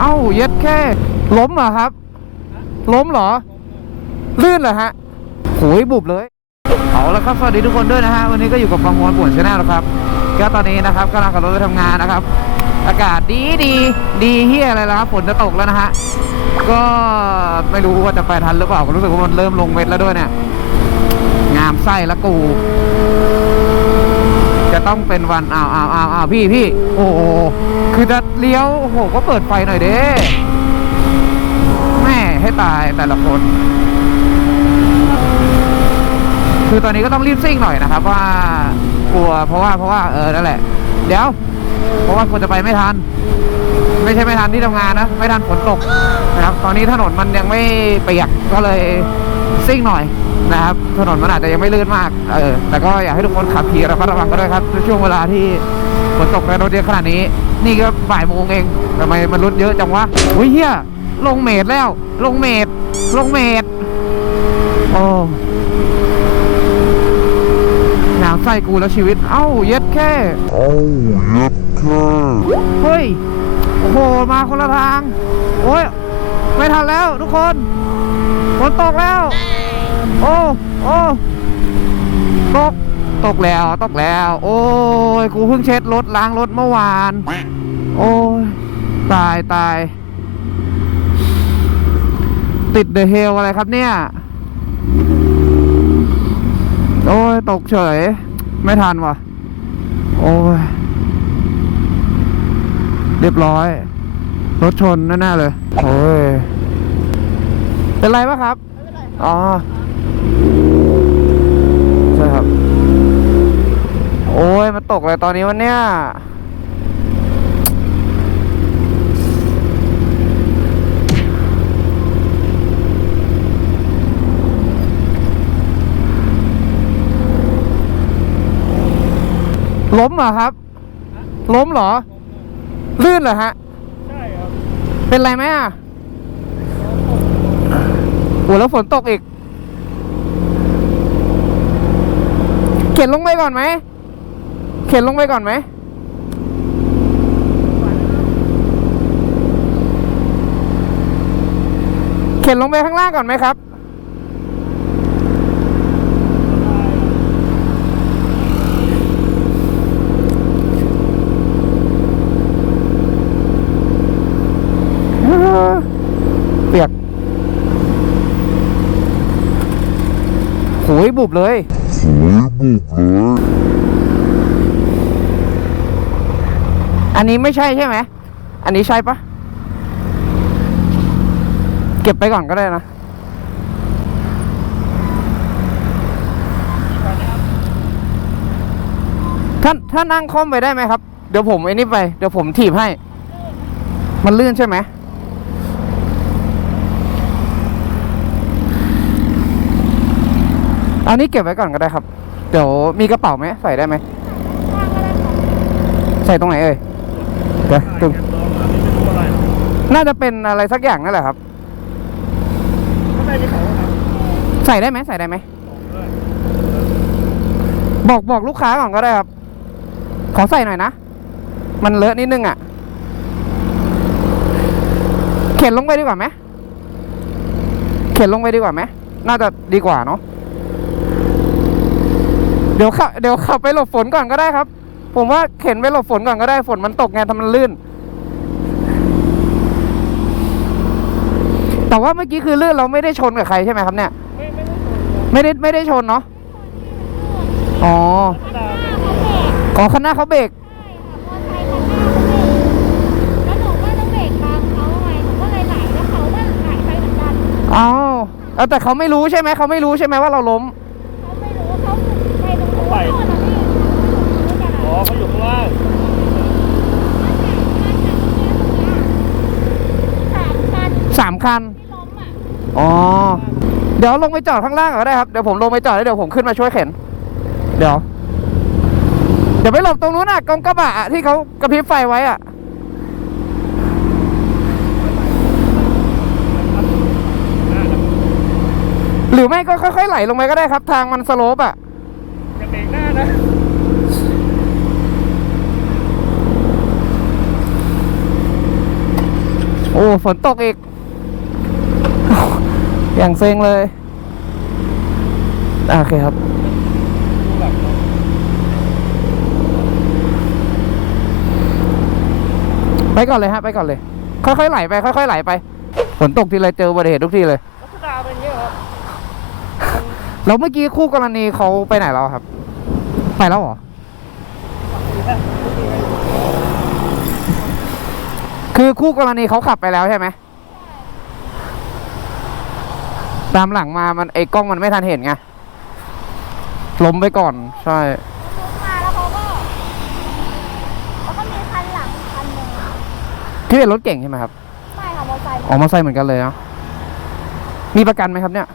เอ้าเย็ดแค่ ล้มเหรอครับ ล้มเหรอ ลื่นเหรอฮะโหยบุบเลย เอาละครับ สวัสดีทุกคนด้วยนะฮะ วันนี้ก็อยู่กับฟังมวนป่วนชาแนลครับ ก็ตอนนี้นะครับกำลังขับรถไปทำงานนะครับ อากาศดีดีดีเฮียอะไรแล้วครับฝนจะตกแล้วนะฮะ ก็ไม่รู้ว่าจะไปทันหรือเปล่าก็รู้สึกว่ามันเริ่มลงเม็ดแล้วด้วยเนี่ย งามไส้ละกู ต้องเป็นวันอ้าวอ้าวอ้าวอ้าวพี่พี่โอ้โหคือจะเลี้ยวโอ้โหก็เปิดไฟหน่อยเด้แม่ให้ตายแต่ละคน คือตอนนี้ก็ต้องรีบซิ่งหน่อยนะครับว่ากลัวเพราะว่าเพราะว่าเออนั่นแหละ เดี๋ยว เพราะว่าควรจะไปไม่ทัน ไม่ใช่ไม่ทันที่ทำงานนะไม่ทันฝนตกนะครับ ตอนนี้ถนนมันยังไม่เปียกก็เลยซิ่งหน่อย นะครับถนนมันอาจจะยังไม่ลื่นมากเออแต่ก็อยากให้ทุกคนขับขี่ระมัดระวังกันด้วยครับในช่วงเวลาที่ฝนตกและรถเยอะขนาดนี้ นี่ก็บ่ายโมงเองทำไมมันรถเยอะจังวะอุ้ยเฮียลงเมดแล้ว ลงเมดลงเมดโอ้งามไส้กูแล้วชีวิต เอ้าเย็ดแค่ Oh, yeah, เฮ้ยโอ้โหมาคนละทางโอ้ยไม่ทันแล้วทุกคนฝนตกแล้ว โอ้โอ้ตกตกแล้วตกแล้ว โอ้ยกูเพิ่งเช็ดรถล้างรถเมื่อวาน โอ้ยตายตาย ติดเดอะเฮลอะไรครับเนี่ย โอ้ยตกเฉย ไม่ทันว่ะ โอ้ย เรียบร้อย รถชนแน่ๆเลย โอ้ย เป็นไรปะครับ อ๋อ ใช่ครับ โอ้ย มันตกเลยตอนนี้วันเนี้ยล้มเหรอครับ ล้มเหรอ ลื่นเหรอฮะ ใช่ครับ เป็นไรไหมอะโอ้แล้วฝนตกอีก เข็นลงไปก่อนไหม เข็นลงไปก่อนไหม เข็นลงไปข้างล่างก่อนไหมครับ เปียกโหยบุบเลย อันนี้ไม่ใช่ใช่ไหม อันนี้ใช่ปะ เก็บไปก่อนก็ได้นะ ท่านท่านนั่งคล่อมไปได้ไหมครับ เดี๋ยวผมไอ้นี่ไป เดี๋ยวผมถีบให้ มันลื่นใช่ไหมเอานี้เก็บไว้ก่อนก็ได้ครับ เดี๋ยวมีกระเป๋าไหมใส่ได้ไหมใส่ตรงไหนเอ่ยเดี๋ยวตรงเก็บรถอันนี้ไม่รู้อะไรน่าจะเป็นอะไรสักอย่างนั่นแหละครับข้างในมีเขาครับใส่ได้ไหมใส่ได้ไหมด้วยบอกบอกลูกค้าก่อนก็ได้ครับ ขอใส่หน่อยนะ มันเลอะนิดนึงอะ เข็นลงไปดีกว่าไหมเข็นลงไปดีกว่าไหมน่าจะดีกว่าเนาะ เดี๋ยวขับเดี๋ยวขับไปหลบฝนก่อนก็ได้ครับ ผมว่าเข็นไปหลบฝนก่อนก็ได้ฝนมันตกไงทำมันลื่น แต่ว่าเมื่อกี้คือลื่นเราไม่ได้ชนกับใครใช่ไหมครับเนี่ย ไม่ไม่ได้ชนครับไม่ได้ชนเนาะอ๋อธรรมดาเลยขอข้างหน้าเขาเบรกแล้วหนูก็ต้องเบรกตามเขาไงหนูก็เลยไหลแล้วเขาก็ไหลไปเหมือนกันอ๋อเอาแต่เขาไม่รู้ใช่ไหมเขาไม่รู้ใช่ไหมว่าเราล้ม ไปตรงนู้นก่อนนะพี่อ๋อเขาอยู่ข้างล่างสามคันสามคันที่ล้มอะอ๋อ เดี๋ยวลงไปจอดข้างล่างก่อนก็ได้ครับ เดี๋ยวผมลงไปจอดแล้วเดี๋ยวผมขึ้นมาช่วยเข็น เดี๋ยว เดี๋ยวไปหลบตรงนู้นอะกองกระบะอะที่เขากระพริบไฟไว้อะ หรือไม่ก็ค่อยๆไหลลงไปก็ได้ครับ ทางมันสโลปอะอย่าเบรกห น้านะ โอ้ ฝนตกอีก อย่างเซ็งเลยอะโอเคครับไปก่อนเลยฮะไปก่อนเลย ค่อยๆไหลไปค่อยๆไหลไปฝนตกทีไรเจออุบัติเหตุทุกทีเลยลักษณะเป็นอย่างนี้ครับแล้วเมื่อกี้คู่กรณีเขาไปไหนแล้วครับ ไปแล้วเหรอ คือคู่กรณีเขาขับไปแล้วใช่ไหม ตามหลังมามันไอ้กล้องมันไม่ทันเห็นไง ล้มไปก่อน ใช่ ลุกมาแล้วเขาก็แล้วก็มีคันหลังอีกคันหนึ่งที่เป็นรถเก่งใช่ไหมครับ ไม่ค่ะมอเตอร์ไซค์ออกมาใส่เหมือนกันเลยเนาะมีประกันไหมครับเนี่ย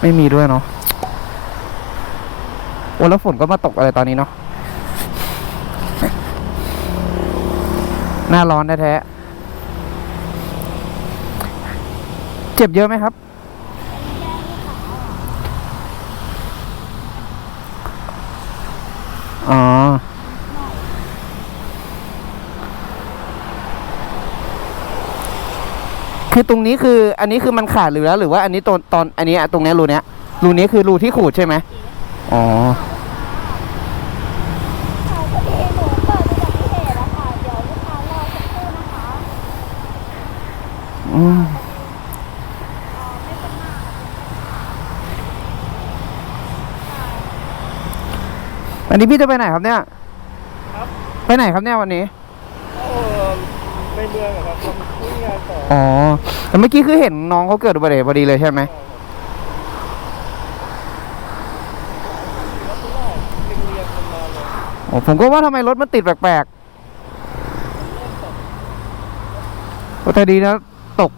ไม่มีด้วยเนาะ โอ้แล้วฝนก็มาตกอะไรตอนนี้เนาะหน้าร้อนแท้ๆเจ็บเยอะไหมครับ อ๋อ คือตรงนี้คือ อันนี้คือมันขาดหลือแล้ว หรือว่าอันนี้ตอนตอนอันนี้อะตรงเนี้ยรูเนี้ยรูนี้คือรูที่ขูดใช่ไหม อ๋อค่ะพอดีหนูเกิดอุบัติเหตุแล้วค่ะเดี๋ยวลูกค้ารอสักครู่นะคะอืมอันนี้พี่จะไปไหนครับเนี่ย ครับ ไปไหนครับเนี่ยวันนี้โอ้ในเมืองอะครับทำที่งานต่อ อ๋อ แต่เมื่อกี้คือเห็นน้องเขาเกิดอุบัติเหตุพอดีเลยใช่ไหมเรียงเรียงกันมาเลย โอ้ ผมก็ว่าทำไมรถมันติดแปลกๆแต่ดีนะ ตก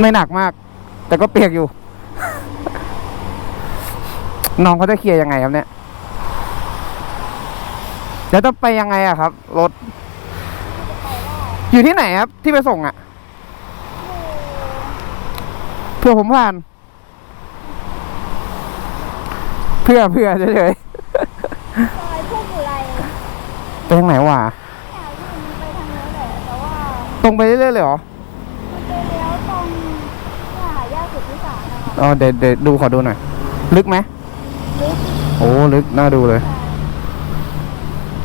ไม่หนักมาก แต่ก็เปียกอยู่ น้องเขาจะเคลียร์ยังไงครับเนี่ยแล้วต้องไปยังไงอะครับ รถ อยู่ที่ไหนครับ ที่ไปส่งอะเพื่อผมผ่าน เพื่อเพื่อเฉยอยพุ่งอุไร ๆไปทางไหนวะเนี่ยวิ่งไปทางนี้แหละแต่ว่าตรงไปเรื่อยๆเลยเหรอมันไปเลี้ยวตรงเนี่ยค่ะแยกสุดที่สามนะคะอ๋อเดี๋ยวเดี๋ยวดูขอดูหน่อย ลึกไหมลึกโอ้ลึกน่าดูเลย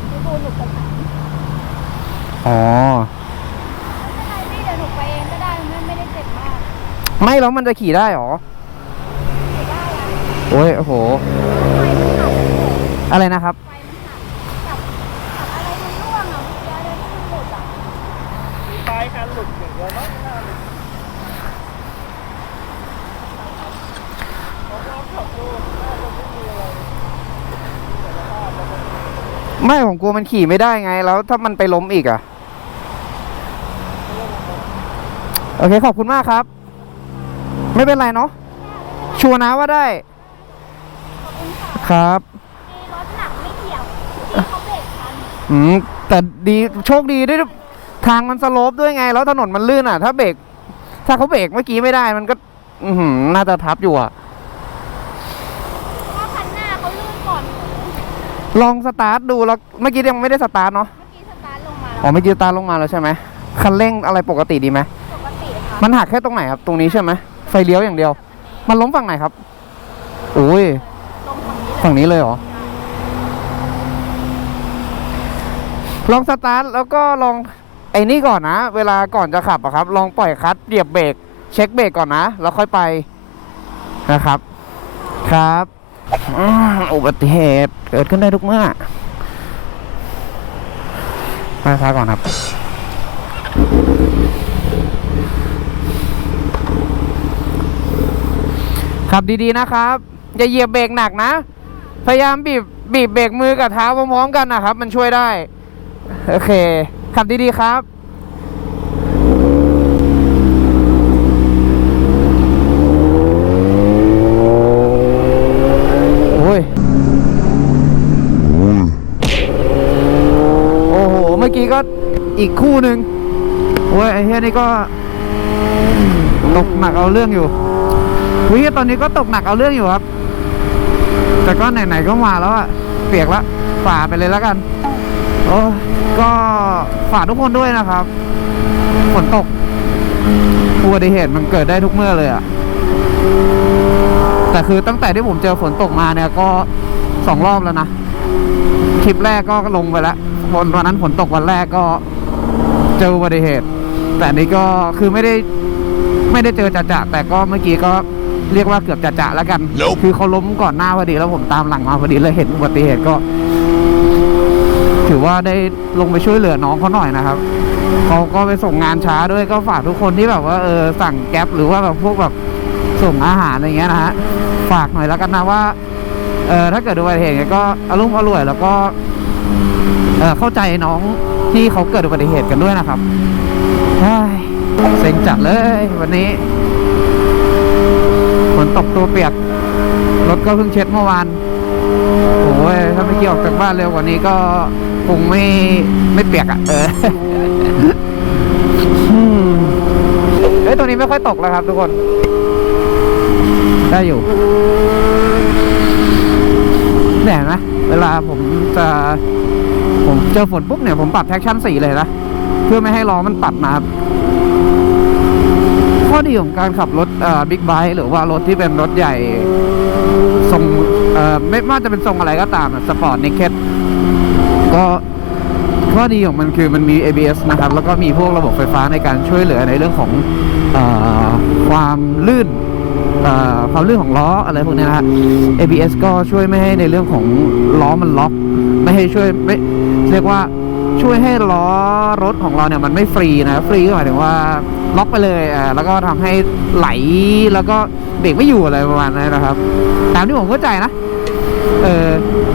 ไปดูหนุกกระถางอ๋อไม่เป็นไรพี่เดี๋ยวหนูไปเองก็ได้ไม่ไม่ได้เจ็บมากไม่แล้วมันจะขี่ได้เหรอแต่ได้ละโอ้ยโอ้โหไฟมันหักเลยอะไรนะครับ ไฟมันหักกับกับอะไรมันร่วงอะเมื่อกี้อะไรที่มันหลุดอะ มีปลายคัน หลุดอย่างเดียวมั้งหน้าหลุดเขาก็ขับดูน่าจะไม่มีอะไรมีแต่สภาพแล้วก็ไม่ผมกลัวมันขี่ไม่ได้ไง แล้วถ้ามันไปล้มอีกอะโอเค ขอบคุณมากครับ ไม่เป็นไรเนาะชัวร์นะว่าได้ขอบคุณค่ะครับมีรถหนักไม่เกี่ยวที่เขาเบรกทัน อืม แต่ดีโชคดีด้วย ทางมันสโลปด้วยไง แล้วถนนมันลื่นอะ ถ้าเบรกถ้าเขาเบรกเมื่อกี้ไม่ได้มันก็ อือหือน่าจะทับอยู่อะเพราะคันหน้าเขาลื่นก่อนหนูลองสตาร์ทดูแล้วเมื่อกี้ยังไม่ได้สตาร์ทเนาะเมื่อกี้สตาร์ทลงมาอ๋แล้อวเมื่อกี้สตาร์ทลงมาแล้วใช่ไหมคันเร่งอะไรปกติดีไหมปกติค่ะมันหักแค่ตรงไหนครับตรงนี้ใช่ไหมไฟเลี้ยวอย่างเดียว มันล้มฝั่งไหนครับโอ้ย ลงฝั่งนี้เลยฝั่งนี้เลยเหรอ ลองสตาร์ทแล้วก็ลอง ไอ้นี่ก่อนนะ เวลาก่อนจะขับอะครับ ลองปล่อยคลัตช์เหยียบเบรกเช็คเบรกก่อนนะ แล้วค่อยไปนะครับ ครับอุบัติเหตุเกิดขึ้นได้ทุกเมื่อไปพักก่อนครับขับดีๆนะครับอย่าเหยียบเบรกหนักนะ พยายามบีบบีบเบรกมือกับเท้าพร้อมๆกันนะครับ มันช่วยได้ โอเค ขับดีๆครับ โอ้ย โอ้โห เมื่อกี้ก็อีกคู่หนึ่งโอ้ย ไอ้เฮียนี่ก็ ตกหนักเอาเรื่องอยู่วิตอนนี้ก็ตกหนักเอาเรื่องอยู่ครับ แต่ก็ไหนๆก็มาแล้วอะเปียกละฝ่าไปเลยแล้วกัน โอ้ย ก็ฝากทุกคนด้วยนะครับ ฝนตกอุบัติเหตุมันเกิดได้ทุกเมื่อเลยอะแต่คือตั้งแต่ที่ผมเจอฝนตกมาเนี่ยก็สองรอบแล้วนะ คลิปแรกก็ลงไปแล้ววันวันนั้นฝนตกวันแรกก็เจออุบัติเหตุ แต่อันนี้ก็คือไม่ได้ไม่ได้เจอจะจะแต่ก็เมื่อกี้ก็เรียกว่าเกือบจะจะแล้วกัน Nope คือเขาล้มก่อนหน้าพอดีแล้วผมตามหลังมาพอดีเลยเห็นอุบัติเหตุก็ ถือว่าได้ลงไปช่วยเหลือน้องเขาหน่อยนะครับเขาก็ไปส่งงานช้าด้วยก็ฝากทุกคนที่แบบว่าเออสั่งแก๊ปหรือว่าแบบพวกแบบส่งอาหารอะไรเงี้ยนะฮะฝากหน่อยแล้วกันนะว่าเออถ้าเกิดอุบัติเหตุก็อารมณ์อร่วยแล้วก็เออเข้าใจน้องที่เขาเกิดอุบัติเหตุกันด้วยนะครับเฮ้ยเซ็งจัดเลยวันนี้ฝนตกตัวเปียกรถก็เพิ่งเช็ดเมื่อวานโอ้ยถ้าไม่เกี่ยวออกจากบ้านเร็วกว่านี้ก็ คงไม่ไม่เปียกอะ เอออืมเฮ้ยตัวนี้ไม่ค่อยตกแล้วครับทุกคน ได้อยู่เนี่ยเห็นไหมเวลาผมจะผมเจอฝนปุ๊บเนี่ย ผมปรับแท็กชั่นสี่เลยนะ เพื่อไม่ให้ล้อมันปัดนะครับข้อดีของการขับรถเอ่อบิ๊กไบค์หรือว่ารถที่เป็นรถใหญ่ทรงเอ่อไม่ว่าจะเป็นทรงอะไรก็ตามสปอร์ตนิกเก็ต ก็ข้อดีของมันคือมันมี ABS นะครับ แล้วก็มีพวกระบบไฟฟ้าในการช่วยเหลือในเรื่องของอความลื่นความลื่นของล้ออะไรพวกนี้นะฮะ ABS ก็ช่วยไม่ให้ในเรื่องของล้อมันล็อก ไม่ให้ช่วยไม่เรียกว่าช่วยให้ล้อรถของเราเนี่ยมันไม่ฟรีนะฟรีก็หมายถึงว่าล็อกไปเลยอ่าแล้วก็ทำให้ไหลแล้วก็เบรกไม่อยู่อะไรประมาณนั้นนะครับ ตามที่ผมเข้าใจนะ เออ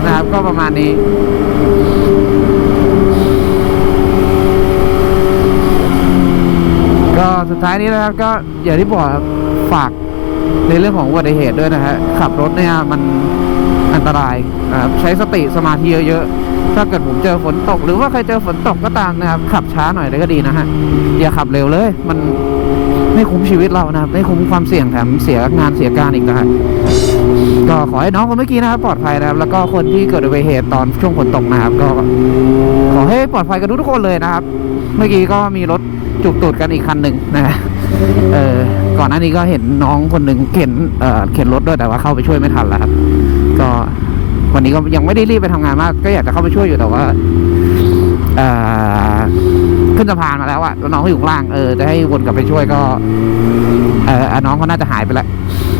นะครับ ก็ประมาณนี้ก็สุดท้ายนี้นะครับก็อย่างที่บอกฝากในเรื่องของอุบัติเหตุด้วยนะฮะขับรถเนี่ยมันอันตรายนะครับใช้สติสมาธิเยอะๆถ้าเกิดผมเจอฝนตก หรือว่าใครเจอฝนตกก็ตามนะครับ ขับช้าหน่อยเลยก็ดีนะฮะอย่าขับเร็วเลย มันไม่คุ้มชีวิตเรานะครับ ไม่คุ้มความเสี่ยงแถมเสียงานเสียการอีกนะฮะ ก็ขอให้น้องคนเมื่อกี้นะครับปลอดภัยนะครับ แล้วก็คนที่เกิดอุบัติเหตุตอนช่วงฝนตกนะครับ ก็ขอให้ปลอดภัยกันทุกคนเลยนะครับ เมื่อกี้ก็มีรถจุกตูดกันอีกคันหนึ่งนะเออก่อนหน้านี้ก็เห็นน้องคนหนึ่งเข็นเอ่อเข็นรถด้วยแต่ว่าเข้าไปช่วยไม่ทันแล้วครับ ก็วันนี้ก็ยังไม่ได้รีบไปทำงานมาก ก็อยากจะเข้าไปช่วยอยู่แต่ว่าเอ่อขึ้นสะพานมาแล้วอะแล้วน้องเขาอยู่ล่างเออจะให้วนกลับไปช่วยก็เออน้องเขาน่าจะหายไปแล้ว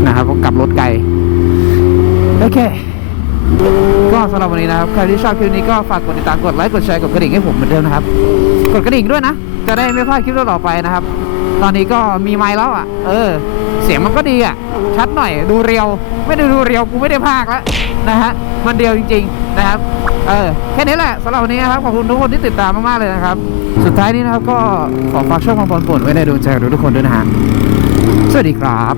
นะครับกลับรถไกล โอเค ก็สำหรับวันนี้นะครับ ใครที่ชอบคลิปนี้ก็ฝากกดติดตาม กดไลค์ กดแชร์ กดกระดิ่งให้ผมเหมือนเดิมนะครับ กดกระดิ่งด้วยนะ จะได้ไม่พลาดคลิปต่อไปนะครับ ตอนนี้ก็มีไมค์แล้วอะ เออ เสียงมันก็ดีอะ ชัดหน่อย ดูเรียว ไม่ได้ดูเรียว กูไม่ได้พากแล้วนะฮะ มันเดียวจริง ๆ นะครับ เออ แค่นี้แหละสำหรับวันนี้นะครับ ขอบคุณทุกคนที่ติดตามมากๆเลยนะครับ สุดท้ายนี้นะครับก็ขอฝากช่องของพรผลไว้ในดวงใจของทุกคนด้วยนะฮะ สวัสดีครับ